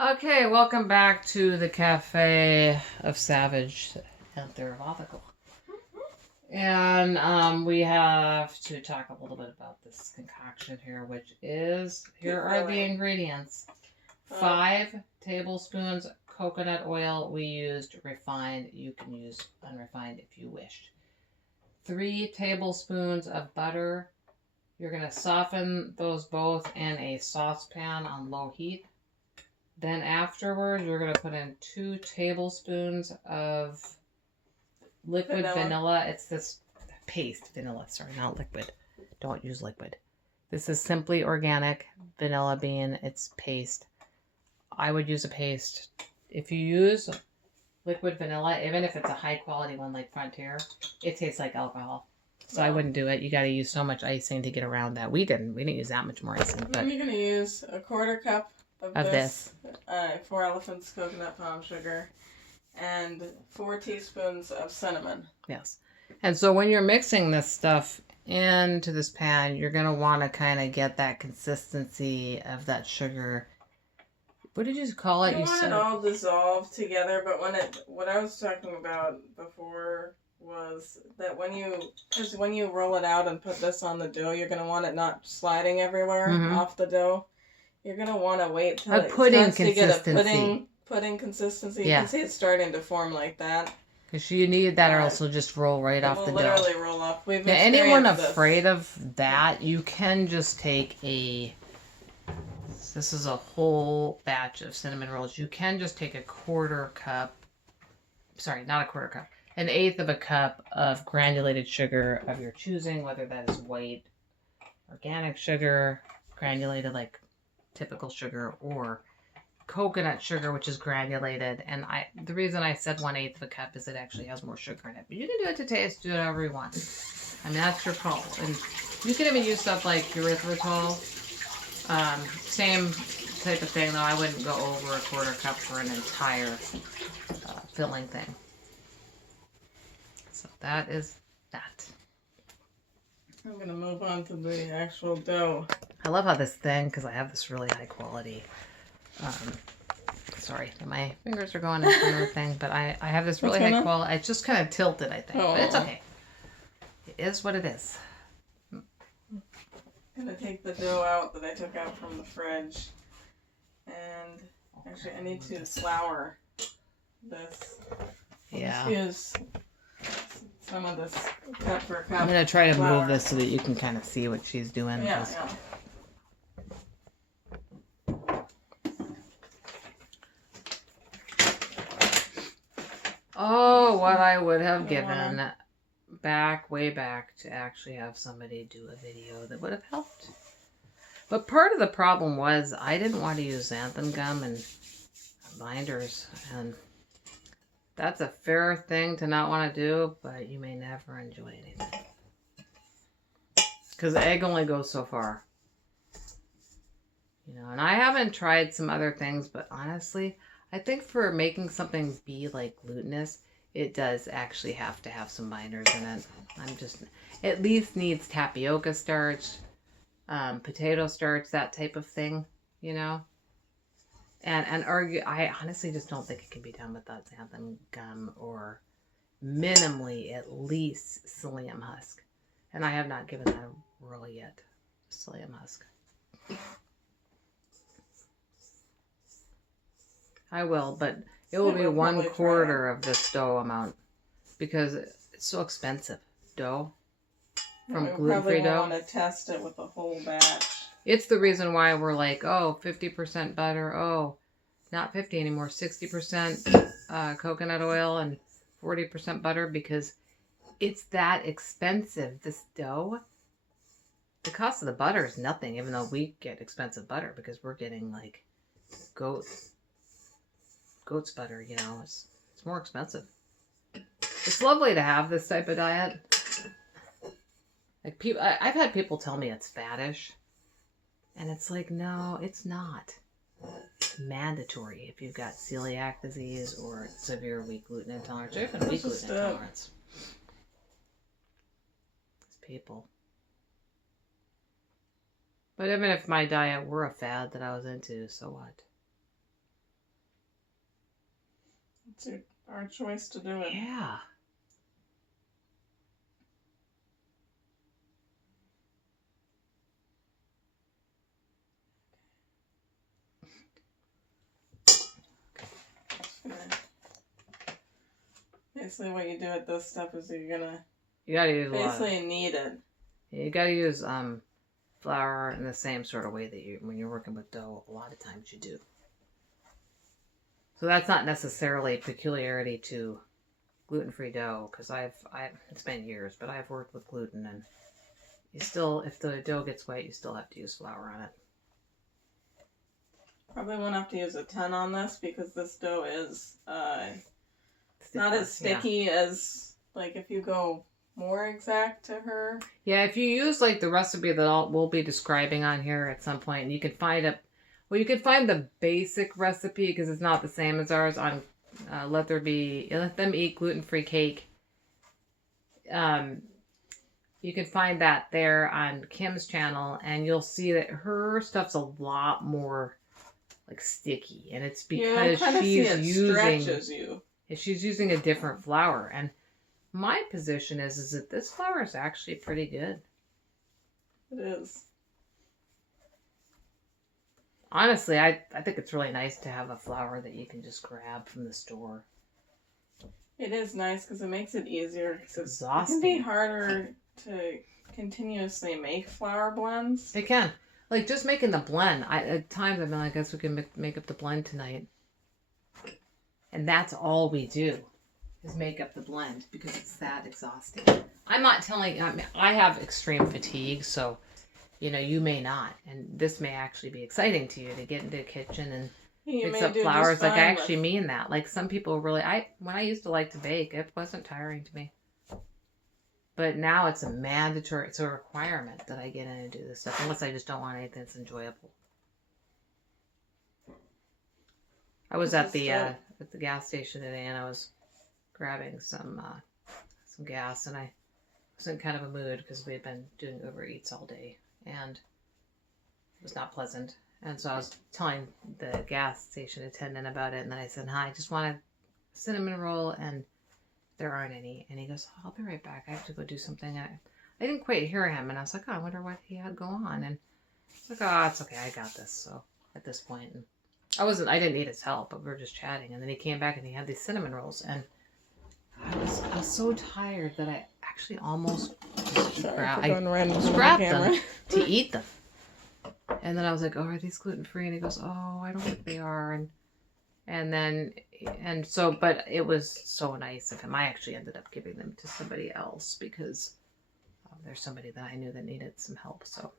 Okay, welcome back to the Cafe of Savage and Theravatical. And we have to talk a little bit about this concoction here, which is, here are the ingredients. 5 tablespoons coconut oil. We used refined. You can use unrefined if you wished. 3 tablespoons of butter. You're going to soften those both in a saucepan on low heat. Then afterwards, we're going to put in 2 tablespoons of liquid vanilla. It's this paste vanilla. Sorry, not liquid. Don't use liquid. This is simply organic vanilla bean. It's paste. I would use a paste. If you use liquid vanilla, even if it's a high quality one like Frontier, it tastes like alcohol. So I wouldn't do it. You got to use so much icing to get around that. We didn't use that much more icing. But I'm going to use a 1/4 cup of this. 4 elephants coconut palm sugar, and 4 teaspoons of cinnamon. Yes. And so when you're mixing this stuff into this pan, you're going to want to kind of get that consistency of that sugar. What did you call it? You want it all dissolved together, but what I was talking about before was that when you roll it out and put this on the dough, you're going to want it not sliding everywhere off the dough. You're going to want to wait till it starts to get a pudding consistency. You can see it's starting to form like that. Because you need that or else it'll just roll right off the dough. It will literally roll off. Now, anyone afraid of that, you can just take this is a whole batch of cinnamon rolls. You can just take a 1/4 cup, sorry, not a 1/4 cup, 1/8 of a cup of granulated sugar of your choosing, whether that is white, organic sugar, granulated like typical sugar, or coconut sugar, which is granulated. And the reason I said 1/8 of a cup is it actually has more sugar in it. But you can do it to taste, do it however you want. I mean, that's your call. And you can even use stuff like erythritol. Same type of thing, though. I wouldn't go over a 1/4 cup for an entire filling thing. So that is that. I'm going to move on to the actual dough. I love how this thing, because I have this really high quality, sorry, my fingers are going into another thing, but I have this really high quality, it's just kind of tilted, I think, but it's okay. It is what it is. I'm going to take the dough out that I took out from the fridge, and actually I need to flour this. Yeah. Use some of this cup for a cup. I'm going to try to move this so that you can kind of see what she's doing. Yeah. Oh, what I would have given way back to actually have somebody do a video that would have helped. But part of the problem was I didn't want to use xanthan gum and binders, and that's a fair thing to not want to do, but you may never enjoy anything. Because the egg only goes so far. You know, and I haven't tried some other things, but honestly, I think for making something be like glutinous, it does actually have to have some binders in it. At least needs tapioca starch, potato starch, that type of thing, you know. And I honestly just don't think it can be done without xanthan gum or minimally at least psyllium husk. And I have not given that a whirl yet. Psyllium husk. I will, but it will be 1/4 of this dough amount because it's so expensive. Dough from gluten-free dough. I want to test it with a whole batch. It's the reason why we're like, 50% butter. Oh, not 50 anymore. 60% coconut oil and 40% butter, because it's that expensive. This dough. The cost of the butter is nothing, even though we get expensive butter because we're getting like goat's butter, you know, it's more expensive. It's lovely to have this type of diet. Like I've had people tell me it's faddish, and it's like, no, it's not. It's mandatory if you've got celiac disease or severe weak gluten intolerance, or even weak gluten intolerance. These people. But even if my diet were a fad that I was into, so what? It's our choice to do it. Yeah. Basically, what you do with this stuff is you gotta use basically knead it. You gotta use flour in the same sort of way that when you're working with dough. A lot of times you do. So that's not necessarily a peculiarity to gluten-free dough, because it's been years, but I've worked with gluten, and you still, if the dough gets wet, you still have to use flour on it. Probably won't have to use a ton on this because this dough is not as sticky as like if you go more exact to her. Yeah, if you use like the recipe that we'll be describing on here at some point, and you can find you can find the basic recipe because it's not the same as ours on Let Them Eat Gluten-Free Cake. You can find that there on Kim's channel, and you'll see that her stuff's a lot more like sticky, and it's because she's using a different flour. And my position is that this flour is actually pretty good. It is. Honestly, I think it's really nice to have a flour that you can just grab from the store. It is nice because it makes it easier. It's exhausting. It can be harder to continuously make flour blends. It can. Like, just making the blend. At times I've been like, I guess we can make up the blend tonight. And that's all we do, is make up the blend, because it's that exhausting. I'm not telling you, I have extreme fatigue, so, you may not. And this may actually be exciting to you to get into the kitchen and mix up flours. Like, I actually mean that. Like, some people really, when I used to like to bake, it wasn't tiring to me. But now it's a mandatory, it's a requirement that I get in and do this stuff, unless I just don't want anything that's enjoyable. I was at the gas station today, and I was grabbing some gas, and I was in kind of a mood because we had been doing Uber Eats all day, and it was not pleasant. And so I was telling the gas station attendant about it, and then I said, "Hi, I just want a cinnamon roll," and there aren't any. And he goes, "I'll be right back. I have to go do something." I didn't quite hear him, and I was like, "Oh, I wonder what he had go on." And I was like, "Oh, it's okay. I got this." So at this point, and I didn't need his help, but we were just chatting. And then he came back and he had these cinnamon rolls, and I was so tired that I actually almost grabbed them to eat them. And then I was like, "Oh, are these gluten-free?" And he goes, "Oh, I don't think they are." But it was so nice of him. I actually ended up giving them to somebody else because there's somebody that I knew that needed some help. So,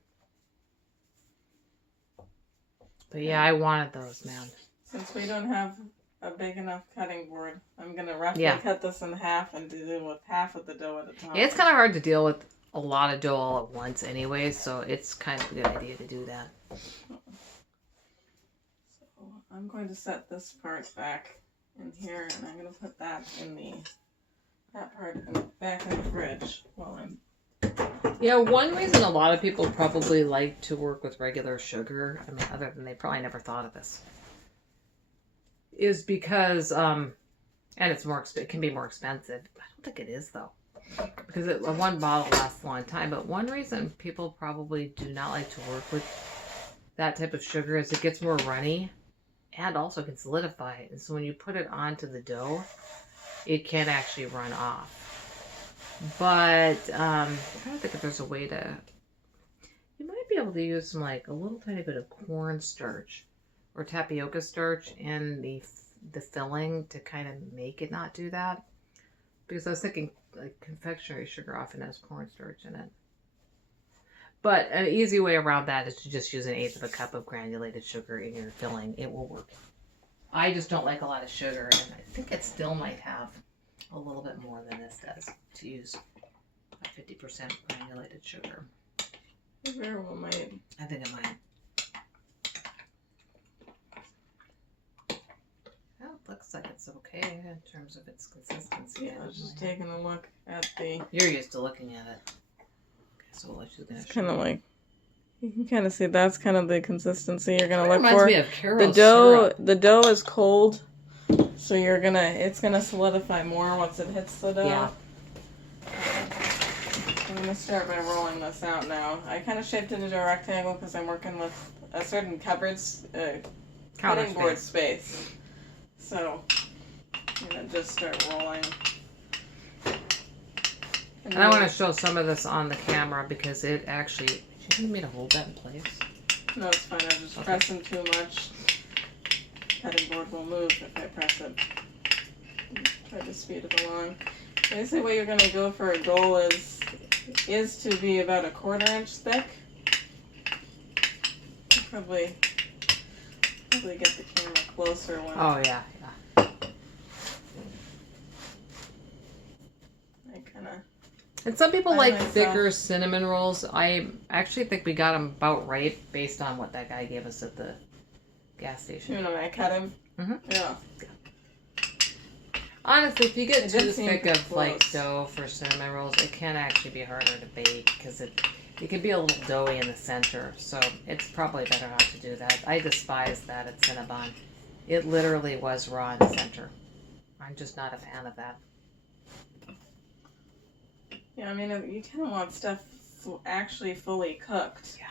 but yeah, I wanted those, man. Since we don't have a big enough cutting board, I'm gonna roughly cut this in half and deal with half of the dough at a time. Yeah, it's kind of hard to deal with a lot of dough all at once, anyway. So it's kind of a good idea to do that. So I'm going to set this part back in here, and I'm gonna put that part back in the fridge while I'm. Yeah, one reason a lot of people probably like to work with regular sugar, I mean, other than they probably never thought of this, is because, and it can be more expensive. I don't think it is, though, because one bottle lasts a long time. But one reason people probably do not like to work with that type of sugar is it gets more runny and also can solidify. And so when you put it onto the dough, it can actually run off. But I'm trying to think if there's a way to. You might be able to use some, like, a little tiny bit of cornstarch or tapioca starch in the filling to kind of make it not do that. Because I was thinking, like, confectionery sugar often has cornstarch in it. But an easy way around that is to just use 1/8 of a cup of granulated sugar in your filling. It will work. I just don't like a lot of sugar, and I think it still might have a little bit more than this does to use 50% granulated sugar. It very well might. I think it might. Well, it looks like it's okay in terms of its consistency. Yeah, I was just taking a look at the. You're used to looking at it. Okay, so we'll let you It's kind of like. You can kind of see that's kind of the consistency you're gonna look for. For. Me of Caro's syrup. The dough is cold, So it's gonna solidify more once it hits the dough. Yeah. I'm gonna start by rolling this out now. I kind of shaped it into a rectangle because I'm working with a certain cutting board space. So I'm gonna just start rolling. And I want to show some of this on the camera because it actually. Do you need me to hold that in place? No, it's fine. I'm just pressing too much. Cutting board will move if I press it. Try to speed it along. Basically, what you're going to go for a goal is to be about 1/4 inch thick. Probably get the camera closer when. Oh yeah. I kind of. And some people like thicker cinnamon rolls. I actually think we got them about right based on what that guy gave us at the gas station. You know, when I cut him. Yeah. Honestly, if you get too thick of like dough for cinnamon rolls, it can actually be harder to bake because it can be a little doughy in the center. So it's probably better not to do that. I despise that at Cinnabon. It literally was raw in the center. I'm just not a fan of that. Yeah, I mean, you kind of want stuff actually fully cooked. Yeah.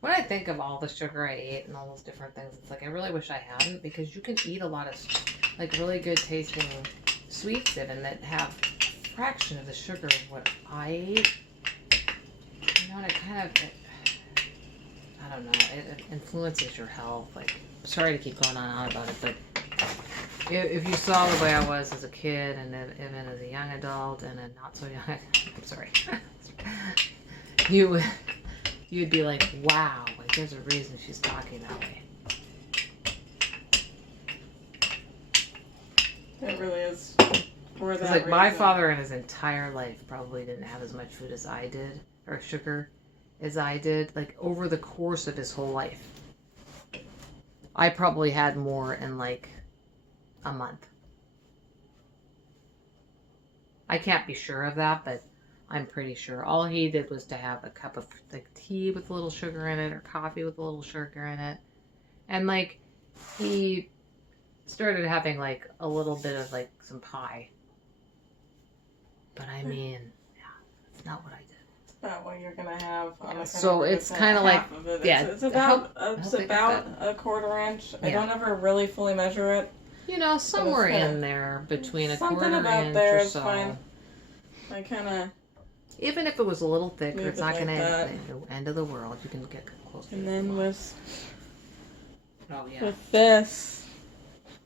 When I think of all the sugar I ate and all those different things, it's like I really wish I hadn't because you can eat a lot of like really good tasting sweets even that have a fraction of the sugar of what I ate. You know, and I don't know, it influences your health. Like, sorry to keep going on about it, but if you saw the way I was as a kid and even as a young adult and a not so young, I'm sorry, you'd be like, wow, like there's a reason she's talking that way. It really is for that like reason. My father in his entire life probably didn't have as much food as I did, or sugar as I did, like over the course of his whole life. I probably had more in like a month. I can't be sure of that, but I'm pretty sure. All he did was to have a cup of like tea with a little sugar in it or coffee with a little sugar in it. And like he started having like a little bit of like some pie. But I mean, yeah, it's not what I did. It's not what you're gonna have on a so it's kind of like it. Yeah, it's about a 1/4 inch. Yeah. I don't ever really fully measure it. You know, somewhere in there between a 1/4 inch there or is so. Fine. I kind of. Even if it was a little thicker, it's not going to end the end of the world. You can get close to it. And then with with this,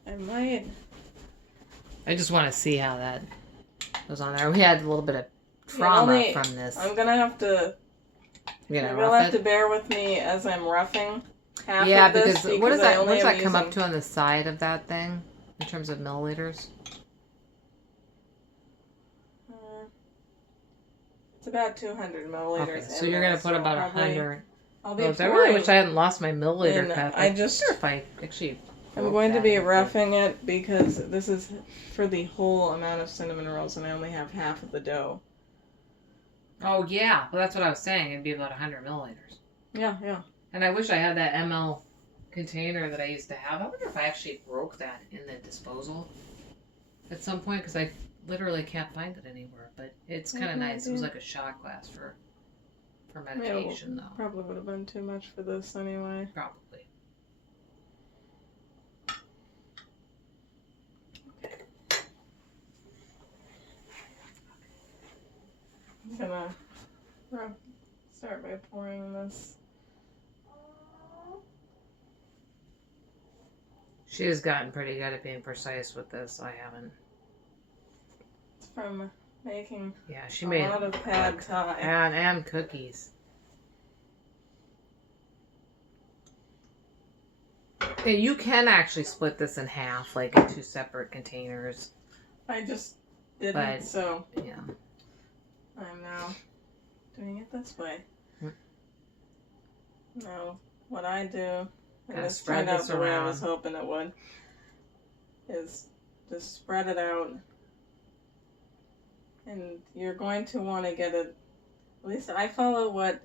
I might. I just want to see how that goes on there. We had a little bit of trauma from this. I'm gonna have to. You'll have to bear with me as I'm roughing half of this. Because what does that come up to on the side of that thing in terms of milliliters? It's about 200 milliliters. Okay, so you're gonna put about 100. I'll be I really wish I hadn't lost my milliliter cup. I just. If I actually. I'm going to be roughing it because this is for the whole amount of cinnamon rolls, and I only have half of the dough. Oh yeah, well that's what I was saying. It'd be about 100 milliliters. Yeah. And I wish I had that ml container that I used to have. I wonder if I actually broke that in the disposal at some point because I literally can't find it anywhere. But it's kind of nice. It was like a shot glass for medication, though. Probably would have been too much for this anyway. Probably. I'm gonna start by pouring this. She has gotten pretty good at being precise with this. I haven't. It's from making she made a lot of pad thai. And cookies. Yeah, you can actually split this in half, like in 2 separate containers. I just didn't, so yeah. I'm now doing it this way. No, what I do, and this turned out the way I was hoping it would, is just spread it out. And you're going to want to get it, at least I follow what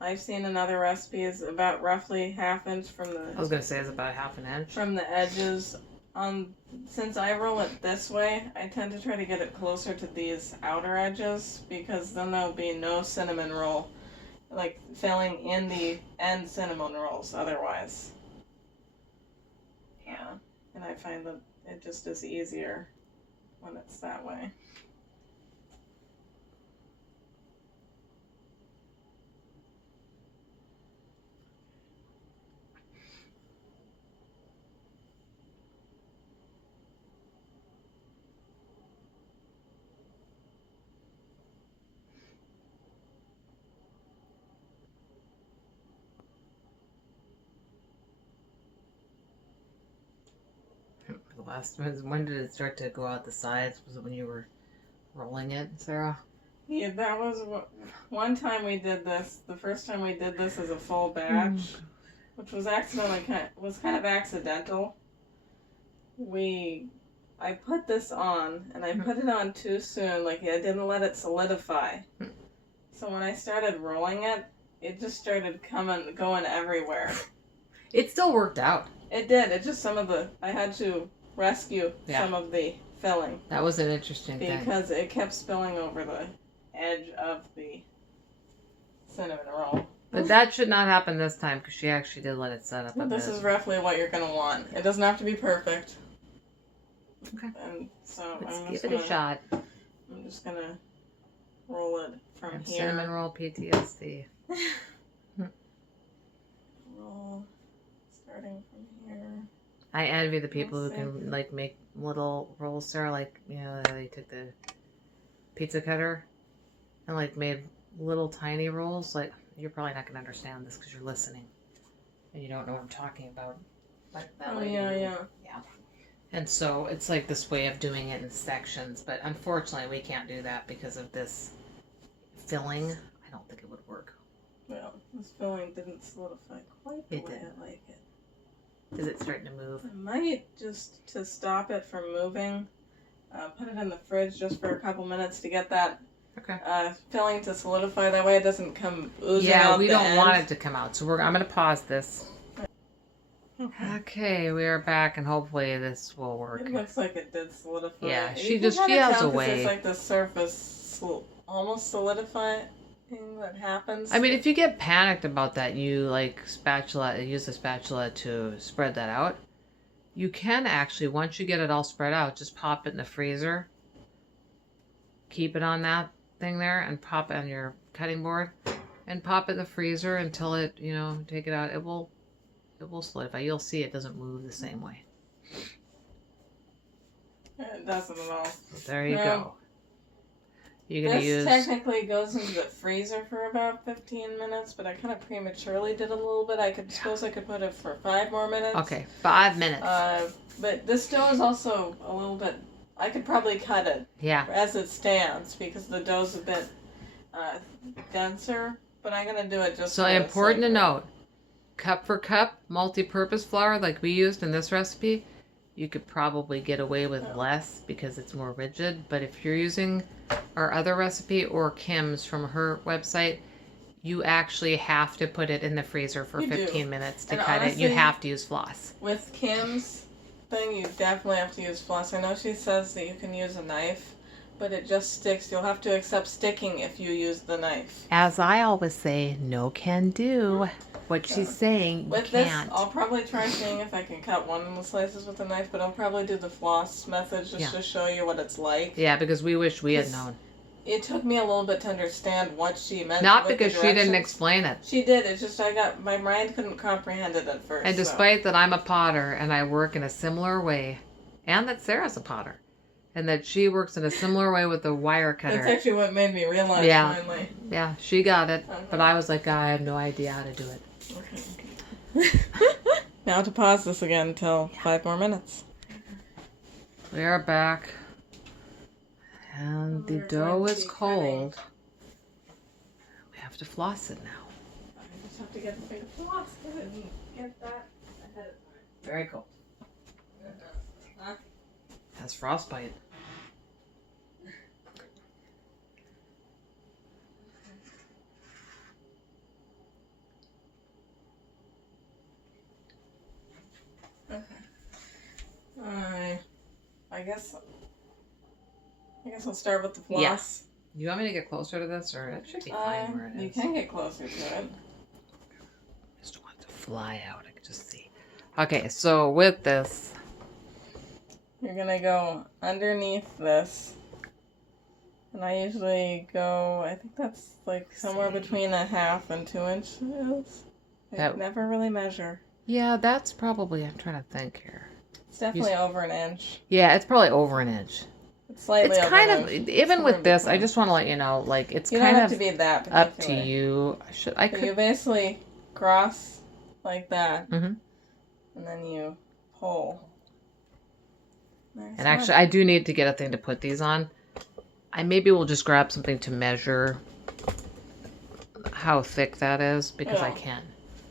I've seen in other recipes, about roughly 1/2 inch from the... I was going to say it's about 1/2 inch. From the edges since I roll it this way, I tend to try to get it closer to these outer edges because then there'll be no cinnamon roll, like filling in the end cinnamon rolls otherwise. Yeah, and I find that it just is easier when it's that way. The last one, when did it start to go out the sides? Was it when you were rolling it, Sarah? Yeah, that was one time we did this. The first time we did this as a full batch, which was kind of accidental. I put this on, and I put it on too soon. Like, I didn't let it solidify. So when I started rolling it, it just started going everywhere. It still worked out. It did. It just I had to rescue some of the filling. That was an interesting thing. Because it kept spilling over the edge of the cinnamon roll. But that should not happen this time because she actually did let it set up. This is roughly what you're going to want. It doesn't have to be perfect. Okay. And so let's give it a shot. I'm just going to roll it from here. Cinnamon roll PTSD. Roll starting from here. I envy the people who can like make little rolls, Sarah. Like, you know, they took the pizza cutter and like made little tiny rolls. Like, you're probably not going to understand this because you're listening and you don't know what I'm talking about. Like that lady. Yeah. And so it's like this way of doing it in sections, but unfortunately we can't do that because of this filling. I don't think it would work. Well, this filling didn't solidify quite the way I like it. Is it starting to move? I might, just to stop it from moving, put it in the fridge just for a couple minutes to get that filling to solidify. That way it doesn't come oozing out. Yeah, we don't want it to come out. So I'm going to pause this. Okay, we are back, and hopefully this will work. It looks like it did solidify. Yeah, she has a way. It's like the surface almost solidifying that happens. I mean, if you get panicked about that, you use a spatula to spread that out. You can actually, once you get it all spread out, just pop it in the freezer. Keep it on that thing there, and pop it on your cutting board, and pop it in the freezer until it, take it out. It will solidify. You'll see it doesn't move the same way. It doesn't at all. There you go. This technically goes into the freezer for about 15 minutes, but I kind of prematurely did a little bit. I suppose I could put it for 5 more minutes. Okay, 5 minutes. But this dough is also a little bit. I could probably cut it. Yeah. As it stands because the dough's a bit denser. But I'm gonna do it just. So important to note. Cup for cup, multi-purpose flour like we used in this recipe, you could probably get away with less because it's more rigid. But if you're using our other recipe or Kim's from her website, you actually have to put it in the freezer for 15 minutes to cut it. You have to use floss. With Kim's thing, you definitely have to use floss. I know she says that you can use a knife, but it just sticks. You'll have to accept sticking if you use the knife. As I always say, no can do. What she's saying, with you can't. This, I'll probably try seeing if I can cut one of the slices with a knife, but I'll probably do the floss method just to show you what it's like. Yeah, because we wish we had known. It took me a little bit to understand what she meant. Not because she didn't explain it. She did. It's just my mind couldn't comprehend it at first. And despite that I'm a potter and I work in a similar way, and that Sarah's a potter, and that she works in a similar way with the wire cutter. That's actually what made me realize finally. Yeah, she got it. But I was like, I have no idea how to do it. Okay. Now to pause this again until 5 more minutes. We are back. And the dough is cold. We have to floss it now. I just have to get the big floss because I didn't get that ahead of time. Very cold. Has frostbite. Okay. I guess I'll start with the floss. You want me to get closer to this, or it should be fine where it is? You can get closer to it. I just don't want it to fly out. I can just see. Okay, so with this, you're gonna go underneath this. And I usually go, I think that's like somewhere between 1/2 and 2 inches. I never really measure. Yeah, that's probably, I'm trying to think here. It's definitely over an inch. Yeah, it's probably over an inch. It's slightly it's over kind an of, inch. even with this, I just want to let you know, like, it's you kind don't of have to be that up to you. I could. You basically cross like that, mm-hmm. and then you pull. And actually, I do need to get a thing to put these on. I maybe will just grab something to measure how thick that is, because I can.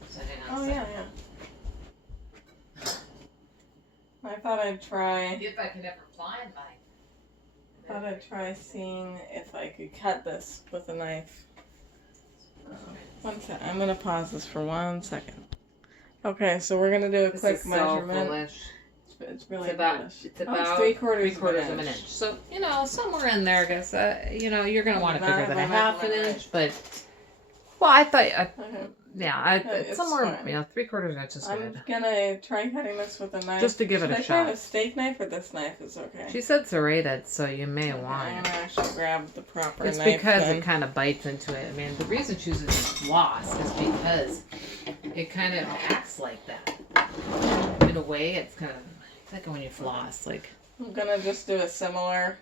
So oh, yeah. I thought I'd try... If I can ever find mine. I thought I'd try seeing if I could cut this with a knife. One second. I'm going to pause this for 1 second. Okay, so we're going to do a quick measurement. Foolish. It's really it's about 3/4 of an inch. So, somewhere in there, I guess, you're going to want it bigger than 1/2 inch, but, well, I thought, it's somewhere, 3/4 inch is good. I'm going to try cutting this with a knife. Just to give it a shot. Should I try a steak knife, or this knife is okay? She said serrated, so you may want I'm going to actually grab the proper knife. It's because it kind of bites into it. I mean, the reason she uses floss is because it kind of acts like that. In a way, it's kind of like when you floss, like... I'm gonna just do a similar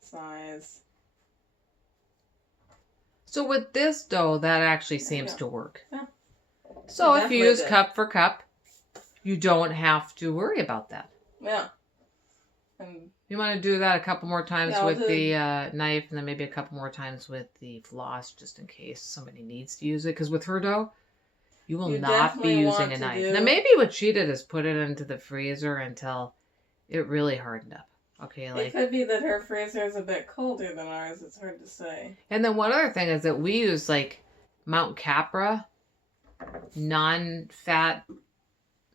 size. So with this dough, that actually seems to work. Yeah. So if you use cup for cup, you don't have to worry about that. Yeah. And you want to do that a couple more times with the knife, and then maybe a couple more times with the floss, just in case somebody needs to use it. Because with her dough, you will not be using a knife. Now, maybe what she did is put it into the freezer until it really hardened up. Okay, it could be that her freezer is a bit colder than ours. It's hard to say. And then one other thing is that we use like Mount Capra non-fat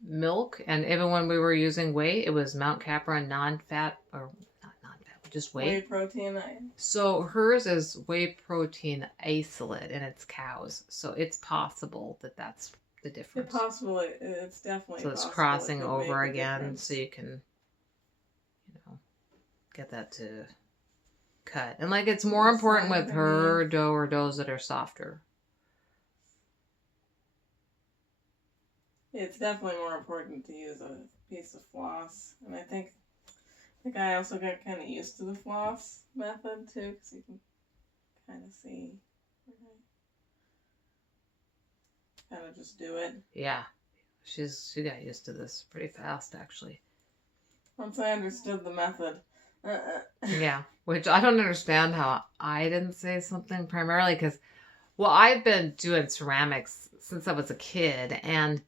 milk, and even when we were using whey, it was Mount Capra non-fat, or not non-fat, just whey. Whey protein. So hers is whey protein isolate, and it's cows. So it's possible that that's the difference. It's possible. It's definitely. So it's crossing over again, so you can, get that to cut. And like, it's more important with her dough or doughs that are softer. It's definitely more important to use a piece of floss. And I think I also got kind of used to the floss method too, because you can kind of see. Kind of just do it. Yeah. She got used to this pretty fast, actually. Once I understood the method. Yeah, which I don't understand how I didn't say something, primarily because, well, I've been doing ceramics since I was a kid, and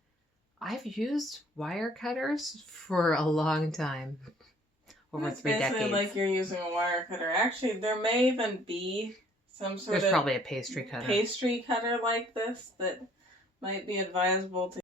I've used wire cutters for a long time. Over 3 decades. It's basically like you're using a wire cutter. Actually, there may even be some sort of... There's probably a pastry cutter. Pastry cutter like this that might be advisable to